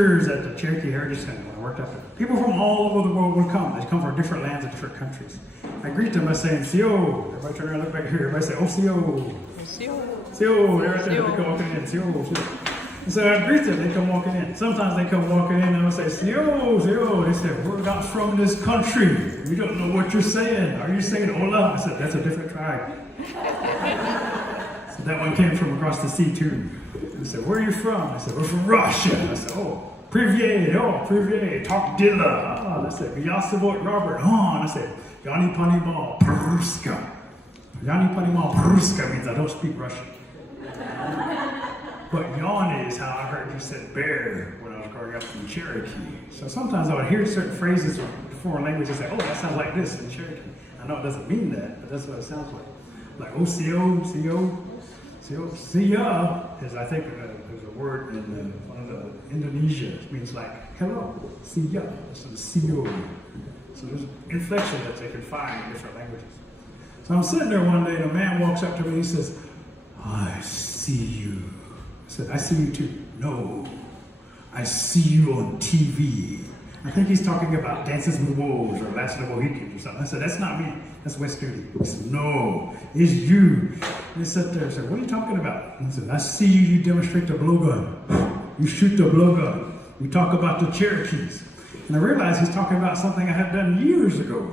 at the Cherokee Heritage Center when I worked up there. People from all over the world would come. They'd come from different lands and different countries. I greet them by saying, "Sio." Everybody turn around and look back here. Everybody say, "Oh, Sio." Sio. They're right there. They come walking in. Sio. And so I greet them. They come walking in. Sometimes they come walking in and I would say, "Sio, Sio." They said, "We're not from this country. We don't know what you're saying. Are you saying hola?" I said, "That's a different tribe." So that one came from across the sea too. They said, "Where are you from?" I said, "We're from Russia." I said, "Oh, Privyet, talk dilla." I said, "Vyasavot Robert." And I said, "Yani Pani Mal Peruska." Yani Pani Mal Peruska means I don't speak Russian. But Yan is how I heard you said bear when I was growing up in Cherokee. So sometimes I would hear certain phrases in foreign language and say, "Oh, that sounds like this in Cherokee." I know it doesn't mean that, but that's what it sounds like. Like, "Oh, Siya is, I think, there's a word in one of the Indonesia. It means like hello, Siya. So Sio. So there's inflection that they can find in different languages. So I'm sitting there one day and a man walks up to me and he says, "I see you." I said, "I see you too." "No, I see you on TV." I think he's talking about Dances with Wolves or Last of the Mohicans or something. I said, "That's not me. That's West Studi." He said, "No, it's you." And he sat there and said, "What are you talking about?" And he said, "I see you demonstrate the blowgun. You shoot the blowgun. You talk about the Cherokees." And I realized he's talking about something I had done years ago.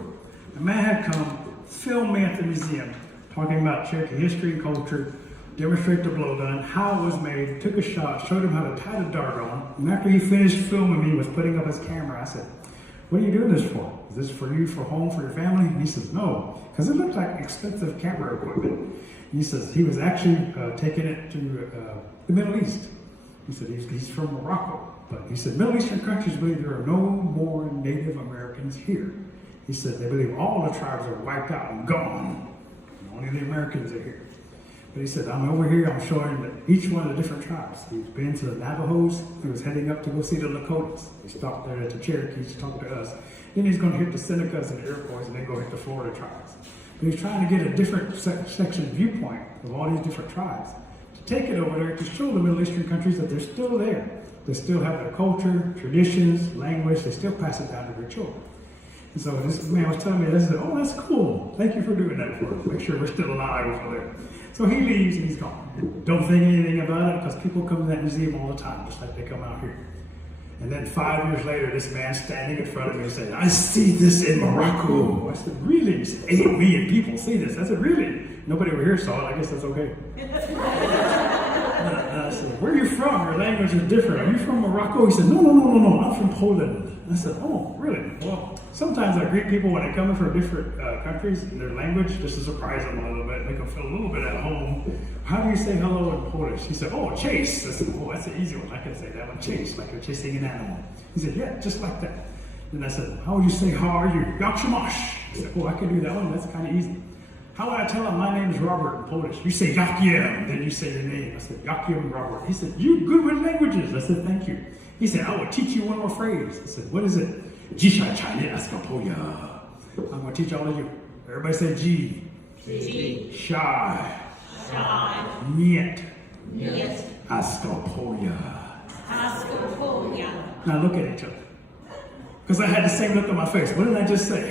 A man had come, filmed me at the museum, talking about Cherokee history and culture, demonstrate the blowgun, how it was made, took a shot, showed him how to tie the dart on. And after he finished filming me, was putting up his camera, I said, "What are you doing this for? Is this for you, for home, for your family?" And he says, "No," because it looked like expensive camera equipment. And he says he was actually taking it to the Middle East. He said he's from Morocco. But he said Middle Eastern countries believe there are no more Native Americans here. He said they believe all the tribes are wiped out and gone. And only the Americans are here. But he said, "I'm over here, I'm showing that each one of the different tribes." He's been to the Navajos, he was heading up to go see the Lakotas. He stopped there at the Cherokees to talk to us. Then he's going to hit the Senecas and the Iroquois and then go hit the Florida tribes. But he's trying to get a different section viewpoint of all these different tribes. To take it over there to show the Middle Eastern countries that they're still there. They still have their culture, traditions, language, they still pass it down to their children. And so this man was telling me, I said, "Oh, that's cool. Thank you for doing that for us. Make sure we're still alive over there." So he leaves and he's gone. Don't think anything about it because people come to that museum all the time, just like they come out here. And then 5 years later, this man standing in front of me said, "I see this in Morocco." I said, "Really?" He said, 8 million people see this. I said, "Really?" Nobody over here saw it. I guess that's okay. And I said, "Where are you from? Your language is different. Are you from Morocco?" He said, No. I'm from Poland." I said, "Oh, really?" Well, sometimes I greet people when they come in from different countries and their language just to surprise them a little bit, make them feel a little bit at home. "How do you say hello in Polish?" He said, "Oh, chase." I said, "Oh, that's an easy one. I can say that one, chase, like you're chasing an animal." He said, "Yeah, just like that." Then I said, "How would you say, how are you?" "Jak się masz." I said, "Oh, I can do that one. That's kind of easy." "How would I tell him my name is Robert in Polish?" "You say Jakiem, then you say your name." I said, "Jakiem Robert." He said, "You good with languages." I said, "Thank you." He said, "I will teach you one more phrase." I said, "What is it?" "Dzisiaj czajnie askapoja." I'm going to teach all of you. Everybody say G. G. Shy. Shy. Niet. Niet. Askapoja. Askapoja. Now look at each other. Because I had the same look on my face. What did I just say?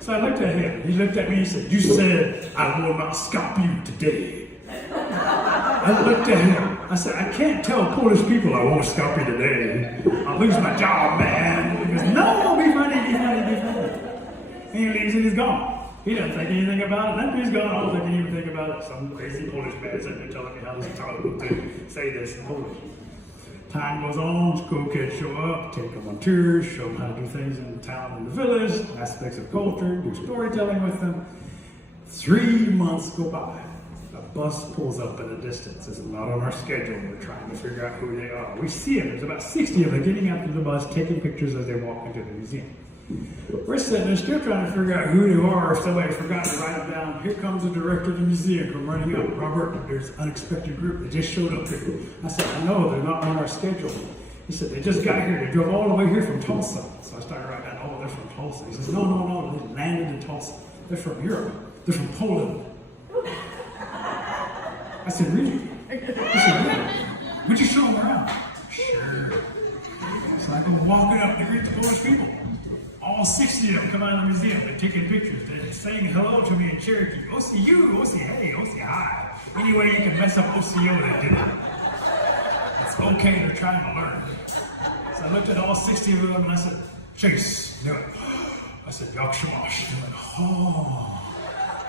So I looked at him. He looked at me and said, "You said I will not stop you today." I looked at him. I said, "I can't tell Polish people I won't stop you today. I'll lose my job, man." He goes, "No, be funny. And he leaves and he's gone. He doesn't think anything about it. After he's gone, I don't think he even think about it. Some crazy Polish man sitting there telling me how to say this in Polish. Time goes on, school kids show up, take them on tours, show them how to do things in the town and the village, aspects of culture, do storytelling with them. 3 months go by. A bus pulls up in the distance. It's not on our schedule. We're trying to figure out who they are. We see them. There's about 60 of them getting out of the bus, taking pictures as they walk into the museum. We're sitting there still trying to figure out who they are, if somebody forgot to write them down. Here comes the director of the museum come running up. "Robert, there's an unexpected group that just showed up here." I said, "I know, they're not on our schedule." He said, "They just got here. They drove all the way here from Tulsa." So I started writing down, "Oh, they're from Tulsa." He says, No, they landed in Tulsa. They're from Europe. They're from Poland." I said, "Really?" He said, "Yeah. Would you show them around?" "Sure." So I go walking up to greet the Polish people. All 60 of them come out of the museum. They're taking pictures. They're saying hello to me in Cherokee. OCU, OC hey, OC hi. Any way you can mess up OCO, they did it. It's okay, they're trying to learn. So I looked at all 60 of them and I said, Chase, do it. I said, Jak się masz? They went, oh.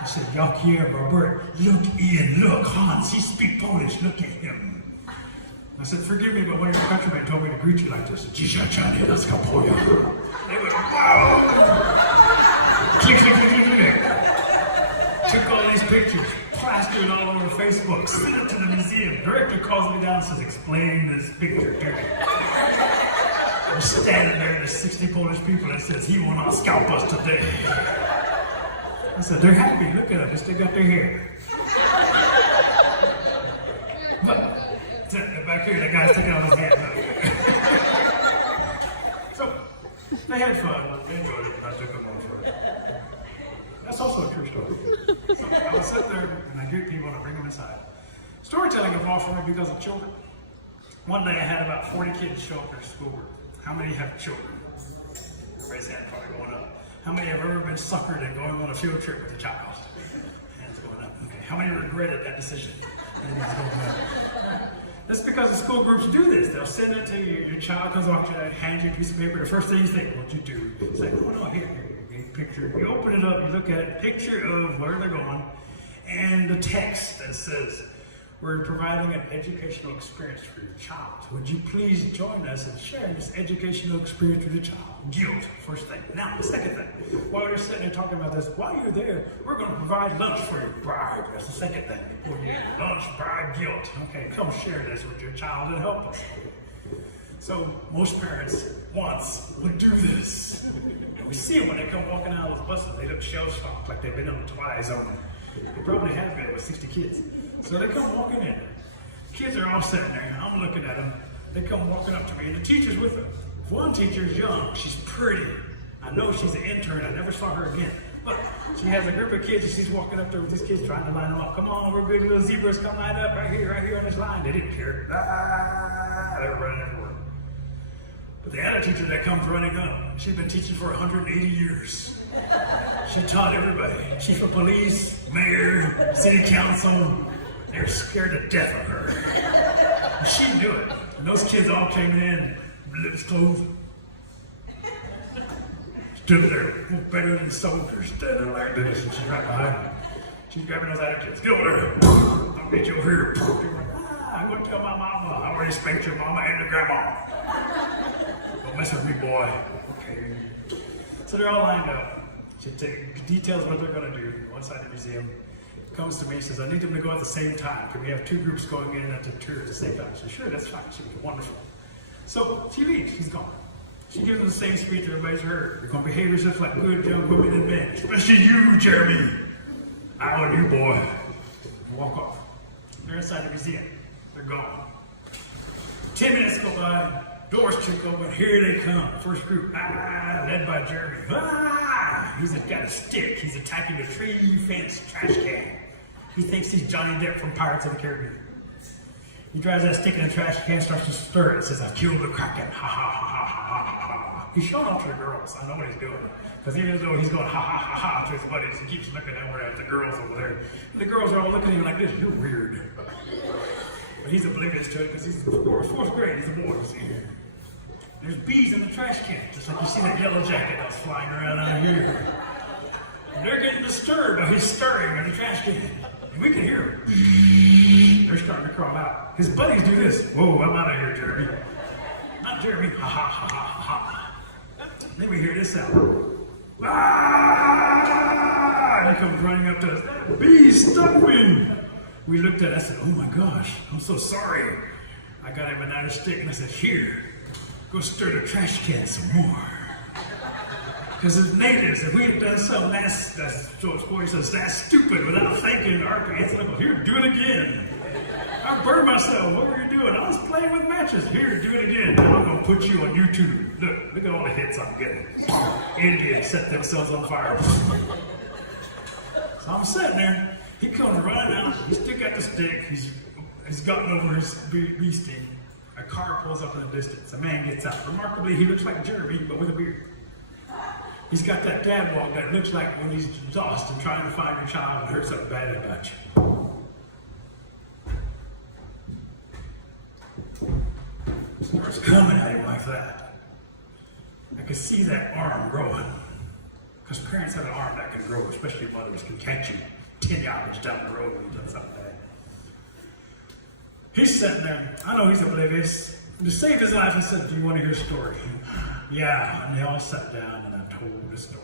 I said, Jak Har-Ber? Look Ian, look, Hans, he speaks Polish, look at him. I said, forgive me, but one of your countrymen told me to greet you like this. They went, wow. Click, click, click, click, click. Took all these pictures, plastered all over Facebook, sent it to the museum. Director calls me down and says, explain this picture to me. I'm standing there, there's 60 Polish people, and says, he will not scalp us today. I said, they're happy, look at them, they still got their hair. But, back here, the guy's taking off his hat. So, they had fun, they enjoyed it, I took them on for it. That's also a true story. So, I would sit there, and I greet people, and I bring them inside. Storytelling evolved for me because of children. One day I had about 40 kids show up for schoolwork. How many have children? Raise hand, probably going up. How many have ever been suckered and going on a field trip with a child? Hands going up. Okay. How many regretted that decision? Hands going up. That's because the school groups do this. They'll send it to you. Your child comes off to you, hands you a piece of paper. The first thing you think, what'd you do? It's like, oh no, here, picture. You open it up, you look at it, picture of where they're going, and the text that says, we're providing an educational experience for your child. Would you please join us in sharing this educational experience with your child? Guilt, first thing. Now, the second thing. While you're sitting there talking about this, while you're there, we're going to provide lunch for your bride. That's the second thing. Before you lunch, bride, guilt. Okay, come share this with your child and help us. So, most parents once would do this. And we see them when they come walking out of those buses. They look shell-shocked like they've been on the Twilight Zone. They probably have been with 60 kids. So they come walking in. Kids are all sitting there. I'm looking at them. They come walking up to me, and the teacher's with them. One teacher's young. She's pretty. I know she's an intern. I never saw her again. Look, she has a group of kids, and she's walking up there with these kids trying to line them up. Come on, we're good little zebras. Come line up right here on this line. They didn't care. They were running everywhere. But the other teacher that comes running up, she's been teaching for 180 years. She taught everybody. Chief of police, mayor, city council. They're scared to death of her. And she knew it. And those kids all came in, lips closed. Stood there, better than soldiers, standing like this, and she's right behind me. She's grabbing those other kids. Get over there. I'll get you over here. I'm going to tell my mama. I already spanked your mama and your grandma. Don't mess with me, boy. Okay. So they're all lined up. She details what they're going to do. One side of the museum. Comes to me and says, I need them to go at the same time. Can we have two groups going in at the tour at the same time? I said, sure, that's fine. She was wonderful. So she leaves. She's gone. She gives them the same speech everybody's heard. They're going to behave yourself like good young women and men. Especially you, Jeremy. I want you, boy. Walk off. They're inside the museum. They're gone. 10 minutes go by. Doors kick open. Here they come. First group. Led by Jeremy. He's got a stick. He's attacking the tree fence trash can. He thinks he's Johnny Depp from Pirates of the Caribbean. He drives that stick in the trash can, starts to stir it, says, I've killed the Kraken. Ha ha ha ha ha ha ha. He's showing off to the girls. I know what he's doing. Because even though he's going ha ha ha ha to his buddies, he keeps looking over at the girls over there. And the girls are all looking at him like this. You're weird. But he's oblivious to it because he's fourth grade. He's a boy. There's bees in the trash can, just like you see that yellow jacket that's flying around out here. And they're getting disturbed by his stirring in the trash can. And we can hear them. They're starting to crawl out. His buddies do this. Whoa, I'm out of here, Jeremy. Not Jeremy. Ha ha ha ha ha. Then we hear this sound. Ah! And he comes running up to us. That bee stung me. We looked at it. I said, oh my gosh, I'm so sorry. I got him another stick and I said, here. Go stir the trash can some more. Because as natives, if we had done something that's George Boy says, that's stupid without thinking, our parents like, well, here, do it again. I burned myself. What were you doing? I was playing with matches. Here, do it again. Now I'm going to put you on YouTube. Look at all the hits I'm getting. Indians set themselves on fire. So I'm sitting there. He comes running out. He still got the stick. He's gotten over his bee sting. A car pulls up in the distance. A man gets out. Remarkably, he looks like Jeremy, but with a beard. He's got that dad walk that looks like when he's lost and trying to find your child and heard something bad about you. Starts coming at him like that. I could see that arm growing. Because parents have an arm that can grow, especially mothers can catch you 10 yards down the road when you've done something bad. He's sitting there. I know he's oblivious. To save his life, he said, "Do you want to hear a story?" Yeah, and they all sat down and I told the story.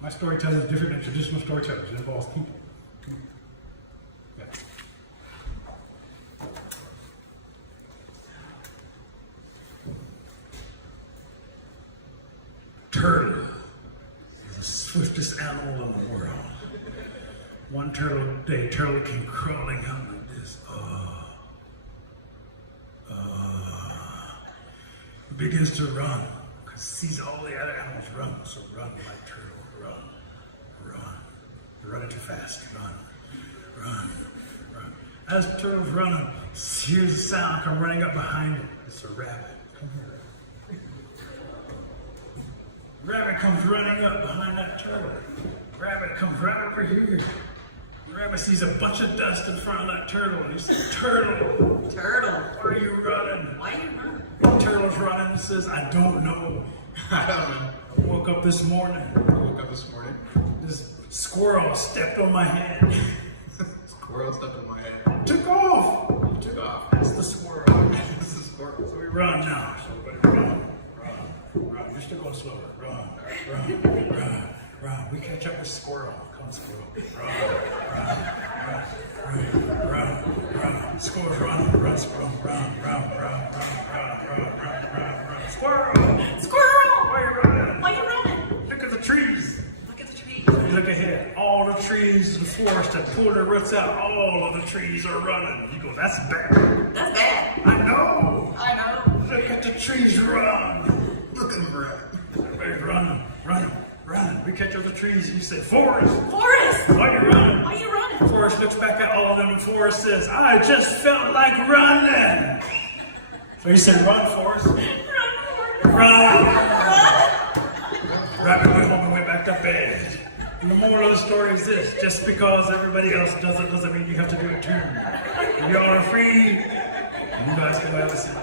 My storytelling is different than traditional storytellers. It involves people. Yeah. Turtle is the swiftest animal in the world. One turtle came crawling out like this. Begins to run because sees all the other animals run. So run like turtle, run. You're running too fast. Run. As the turtle's running, hears a sound come running up behind him. It's a rabbit. Come here. Rabbit comes running up behind that turtle. Rabbit comes right over here. Rabbit sees a bunch of dust in front of that turtle, and he says, "Turtle, why are you running?" Why you running? The turtle's running and says, "I don't know. I woke up this morning. This squirrel stepped on my head. Squirrel stepped on my head. Took off. You took off. That's the squirrel. This is squirrel. So we run now. So everybody run. You're still going slower. Run. We catch up with squirrel. Come squirrel. Run. Squirrel's running. Run. Squirrel. Why are you running? Look at the trees. You look ahead. All the trees in the forest that pulled their roots out. All of the trees are running. You go, "That's bad." That's bad. I know. I know. Look at the trees run. Look at him run. Everybody's running. We catch up the trees. You say, "Forest, Forrest, why are you running?" why you running? Forrest looks back at all of them and Forrest says, "I just felt like running." So he said, "Run, Forrest. Run." Rabbit went home and went back to bed. And the moral of the story is this: just because everybody else does it doesn't mean you have to do it too. If y'all are free, you guys can have a seat.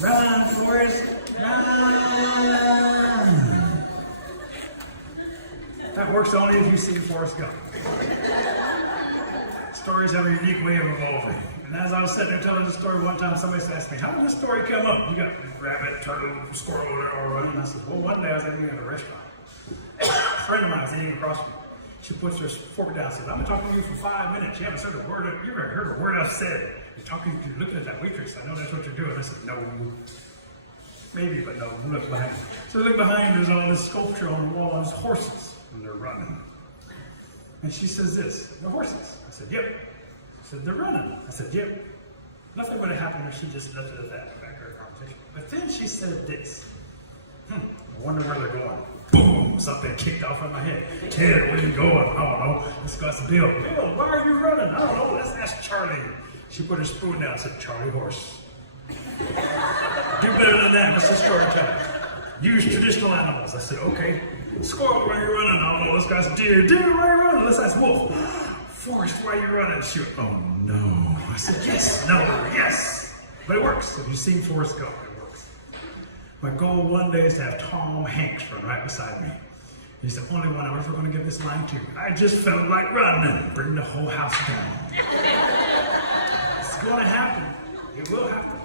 Run, Forrest, run. That works only if you see Forrest Gump. Stories have a unique way of evolving. And as I was sitting there telling the story one time, somebody asked me, "How did this story come up? You got rabbit, turtle, squirrel, they're all running." I said, "Well, one day I was eating at a restaurant. A friend of mine was eating across from me. She puts her fork down and says, "I've been talking to you for 5 minutes. You haven't said a word. You ever heard a word I've said? You're looking at that waitress. I know that's what you're doing." I said, "No." Maybe, but no. Look behind me. So look behind, there's all this sculpture on the wall, and there's horses, and they're running. And she says this, "The horses." I said, "Yep." She said, "They're running." I said, "Yep." Nothing would have happened if she just left it at that back of her conversation. But then she said this, I wonder where they're going." Boom! Something kicked off in my head. "Ted, where you going?" "I don't know. Let's go ask Bill." "Bill, why are you running?" "I don't know. Let's ask Charlie." She put her spoon down and said, "Charlie Horse." Do better than that. What's the storytelling? Use traditional animals. I said, "Okay." "Squirrel, why are you running?" "I don't know. Let's ask Deer." "Deer, why are you running?" "Let's ask Wolf." "Forest, why are you running?" She went, "Oh no." I said, "Yes, no, yes." But it works. If you've seen Forrest Gump, it works. My goal one day is to have Tom Hanks run right beside me. He's the only one I'm ever going to give this line to. "I just felt like running." Bring the whole house down. It's going to happen. It will happen.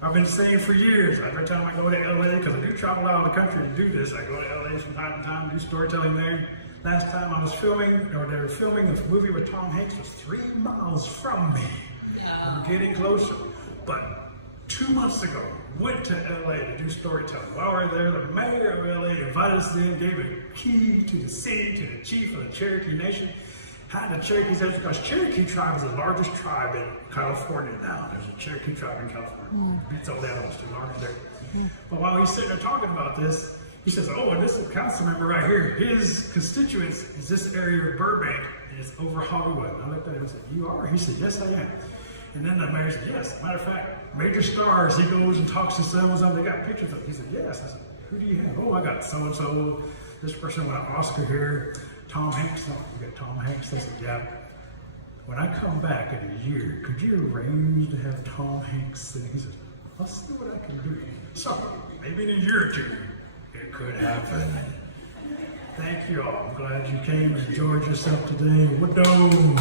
I've been saying for years, every time I go to LA, because I do travel out of the country to do this, I go to LA from time to time, do storytelling there. Last time I was filming, or they were filming a movie with Tom Hanks, was 3 miles from me. I'm getting closer. But 2 months ago, went to LA to do storytelling. While we were there, the mayor of LA invited us in, gave a key to the city, to the chief of the Cherokee Nation. Had the Cherokee Heritage, because Cherokee tribe is the largest tribe in California now. There's a Cherokee tribe in California. Beats all the animals, too large there. But while he's sitting there talking about this, he says, "Oh, and this council member right here, his constituents is this area of Burbank, it's over Hollywood. And I looked at him and said, you are? He said, yes, I am. And then the mayor said, yes. Matter of fact, major stars, he goes and talks to some of them. They got pictures of him. He said, yes. I said, who do you have? Oh, I got so-and-so. This person won an Oscar here. Tom Hanks. Oh, you got Tom Hanks? I said, yeah. When I come back in a year, could you arrange to have Tom Hanks? And he said, I'll see what I can do. So, maybe in a year or two, it could happen. Thank you all. I'm glad you came and enjoyed yourself today. Woodoo!